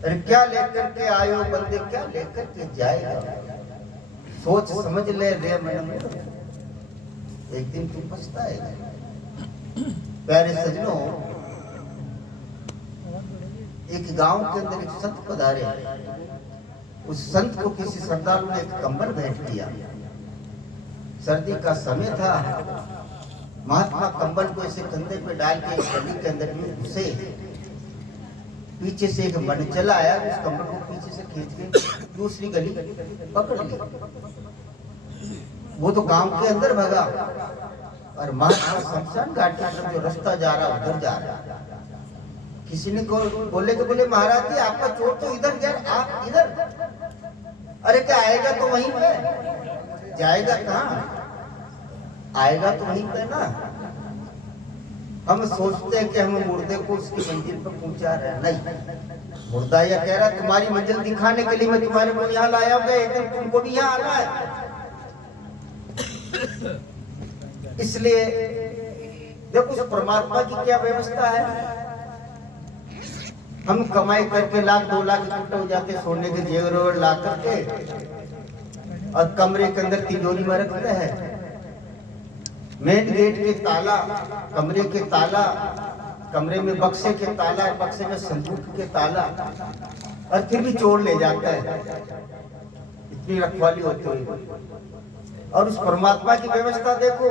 अरे क्या लेकर के आयो बंदे, क्या लेकर के जाएगा, सोच समझ ले रे मन, एक दिन तू पछताएगा। प्यारे सजनों, एक गांव के अंदर एक संत पधारे। उस संत को किसी सरदार ने एक कंबल भेंट किया। सर्दी का समय था। महात्मा कंबल को ऐसे कंधे पे डाल के गली के अंदर में घुसे। पीछे से एक मन चला आया, उस कंबल को पीछे से खींच के दूसरी गली पकड़ ली। वो तो गांव के अंदर भागा और महात्मा शमशान घाट की तरफ जो रास्ता जा रहा उधर जा रहा। किसी ने बोले तो बोले महाराज जी आपका चोर तो इधर गया, आप इधर। अरे क्या आएगा तो वहीं पे, जाएगा कहाँ, आएगा तो वहीं पे ना। हम सोचते हैं कि हम मुर्दे को उसकी मंजिल पर पहुंचा रहे हैं, नहीं। मुर्दा यह कह रहा तुम्हारी मंजिल दिखाने के लिए मैं तुम्हारे को यहाँ लाया हूँ, एक दिन तुमको भी यहाँ आना है। इसलिए देखो उस परमात्मा की क्या व्यवस्था है। हम कमाई करके 1-2 लाख इकट्ठे हो जाते, सोने के जेवर ला करके और कमरे के अंदर तिजोरी में रखते हैं। मेन गेट के ताला, कमरे के ताला, कमरे में बक्से के ताला, बक्से में संदूक के ताला, और फिर भी चोर ले जाता है। इतनी रखवाली होती है। और उस परमात्मा की व्यवस्था देखो,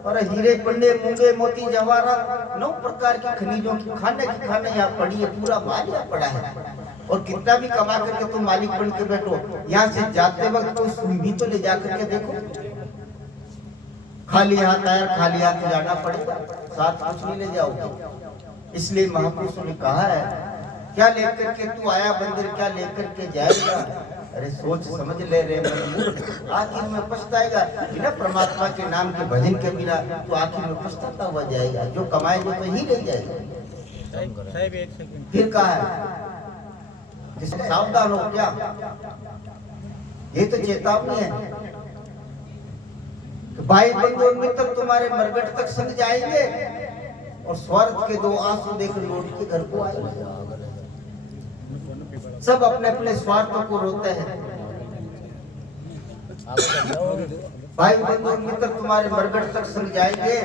और हीरे पन्ने मूंगे मोती जवाहरात 9 प्रकार की खनिजों की खाने यहाँ पड़ी है, पूरा माल यहाँ पड़ा है। और कितना भी कमा करके तुम मालिक बन के बैठो, यहाँ से जाते वक्त कोई सुई भी तो ले जा करके देखो। खाली हाथ आया, खाली हाथ जाना पड़ेगा, साथ कुछ नहीं ले जाओगे। इसलिए महापुरुषों ने कहा है, क्या लेकर के तू आया बंदर, क्या लेकर के जाएगा। अरे सोच समझ ले रे मन, आखिर में पछताएगा। बिना परमात्मा के नाम के भजन के बिना तो आखिर में पछताता हुआ जाएगा। जो कमाएगा तो ही ले जाएगा। फिर कहा है सावधान हो, क्या ये तो चेतावनी है। भाई बंधु और मित्र तुम्हारे मरगट तक संग जाएंगे और स्वर्ग के 2 आंसू देकर लौट के घर को आएंगे। सब अपने अपने स्वार्थों को रोते हैं। भाई बंधु और मित्र तुम्हारे मरगट तक संग जाएंगे,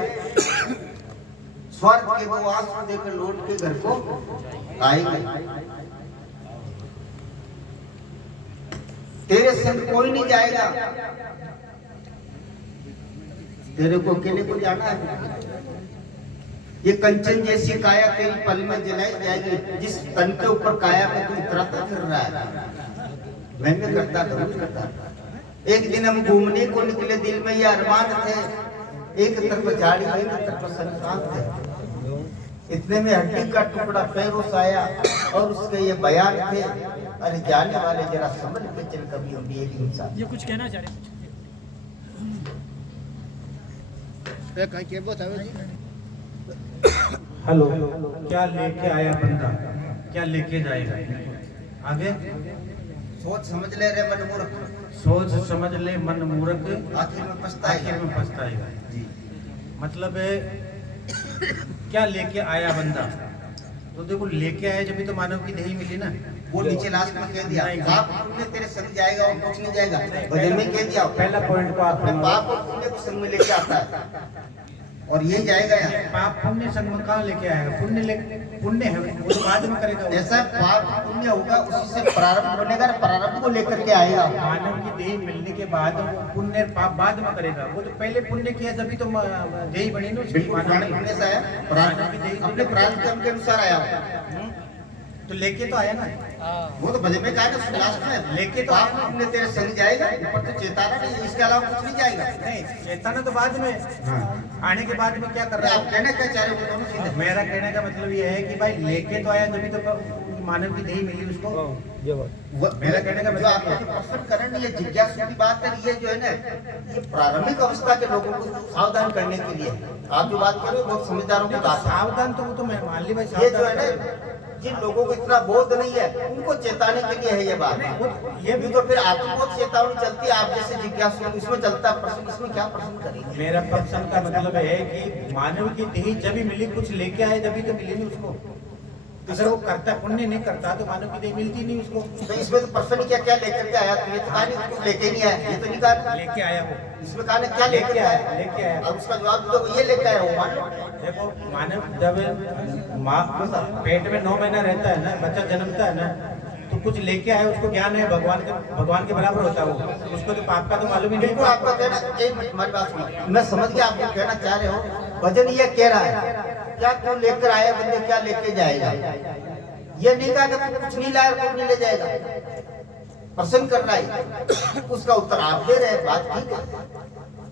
स्वर्ग के 2 आंसू देकर लौट के घर को आएंगे। तेरे संग कोई नहीं जाएगा, तेरे को अकेले को जाना है। ये कंचन जैसी काया तेरी पल में जलाई जाएगी। जिस तन के ऊपर काया में तू उतराता फिर रहा है, मैं भी करता करता। एक दिन हम घूमने को निकले, दिल में ये अरमान थे, एक तरफ झाड़ी एक तरफ सुनसान थे। इतने में हड्डी का टुकड़ा पैरों से आया और उसके ये बयान थे, अरे जाने वाले जरा समझ के चल, कभी हम भी एक इंसान। ये कुछ कहना चाह रहे हेलो, क्या लेके आया बंदा, क्या लेके जाएगा। आगे सोच समझ ले रे मन मूर्ख, सोच समझ ले मन मूर्ख, आखिर में पछताएगा। जी मतलब है क्या लेके आया बंदा। तो देखो लेके आया जब भी तो मानव की देही मिली ना। वो नीचे लास्ट में कह दिया पाप पुण्य तेरे संग जाएगा और कुछ नहीं जाएगा। भजन में कह दिया पहला पॉइंट को आपने पाप और पुण्य को संग में लेके आता है और ये जाएगा यहाँ। पाप पुण्य संग में कहाँ लेके आएगा। पुण्य है वो तो बाद में करेगा। जैसा पाप पुण्य होगा उसी से प्रारंभ बनेगा, प्रारंभ को लेकर के आएगा। मानव की देही मिलने के बाद पुण्य पाप बाद में करेगा। वो तो पहले पुण्य किया तभी तो देही बनी ना। पुण्य से आया, अपने प्रारंभ कर्म के अनुसार आया। तो लेके तो आया ना, वो तो भजन में कहा ना लास्ट में, लेके तो पाप पुण्य तेरे संग जाएगा, ऊपर तो चेताना नहीं, इसके अलावा कुछ नहीं जाएगा। नहीं चेताना तो बाद में आने के बाद में क्या कर रहा है। आप कहने क्या चाह रहे हो दोनों चीजें। मेरा कहने का मतलब ये है कि भाई लेके तो आया तभी तो मानव की देही मिली उसको। मेरा कहने का मतलब आपको प्रश्न करण, ये जिज्ञासु की बात है, ये जो है ना, ये प्रारंभिक अवस्था के लोगों को सावधान करने के लिए। आप जो बात कर रहे हो बहुत समझदारों की बात। सावधान तो वो तो मैं मान ली भाई, ये जो है ना जिन लोगों को इतना बोध नहीं है उनको चेताने के लिए है ये बात। ये भी तो फिर आपको चेतावनी चलती है, आप जैसे जिज्ञासु इसमें चलता प्रश्न, इसमें क्या प्रश्न करेंगे। मेरा प्रश्न का मतलब है कि मानव की देही जब भी मिली, कुछ लेके आए जब भी तो मिली नहीं उसको। अगर वो करता पुण्य नहीं करता तो मानव की देह मिलती नहीं उसको। तो इसमें तो पर्सन क्या क्या लेकर के आया, तो ये तो कहा नहीं कुछ लेके नहीं आया, ये तो नहीं कहा लेके आया वो, इसमें कहा क्या लेकर आया, लेके आया। अब उसका जवाब दो, ये लेके आया वो मान लो। देखो मानव जब माँ पेट में 9 महीना रहता है ना, बच्चा जन्मता है ना, तो कुछ लेके आया, उसको ज्ञान है भगवान के बराबर होता है वो, उसको तो पाप का तो मालूम ही नहीं। बिल्कुल आपका कहना, एक मिनट हमारी बात सुनो, मैं समझ गया आप कहना चाह रहे हो। भजन ये कह रहा है क्या क्यों लेकर आया बंदे, क्या लेके जाएगा, ये नहीं कहा कि कुछ नहीं लाया कुछ नहीं ले जाएगा, प्रश्न कर रहा है, उसका उत्तर आप दे रहे हैं, बात ठीक है,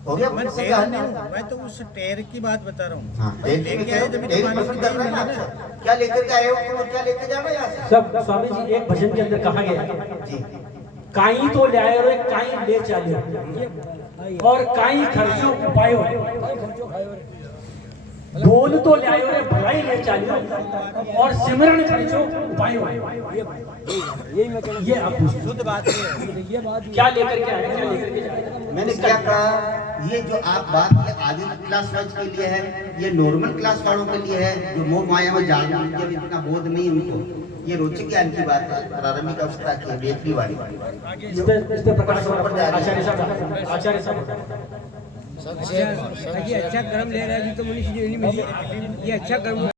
हो गया। मैं टेर नहीं हूँ, मैं तो उस टेर की बात बता रहा हूँ। हाँ, लेके आए जब तो मानव की देह मिली ना। क्या लेकर के आए हो तुम और क्या लेके जाना यहाँ से? सब स्वामी जी एक भजन के अंदर कहा गया है, जी काई तो ले आयो रे काई ले चालियो और काई खर्चो उपायो, बोल तो ले आयो रे भलाई ले चालियो और सिमरन खर्चो उपायो। ये आप शुद्ध बात है। क्या लेकर के आए, क्या लेकर के जाए? मैंने क्या कहा, ये जो आप बात ये आगे क्लास वाइज के लिए है, ये नॉर्मल क्लास वालों के लिए है जो मोह माया में जाल में जब इतना बोध नहीं उनको, ये रोचक ज्ञान की बात है, प्रारंभिक अवस्था की बेकरी वाली। इस पे प्रकाश आचार्य साहब ये अच्छा कर्म ले रहा है जी, तो मनुष्य जीवन मिली, ये अच्छा कर्म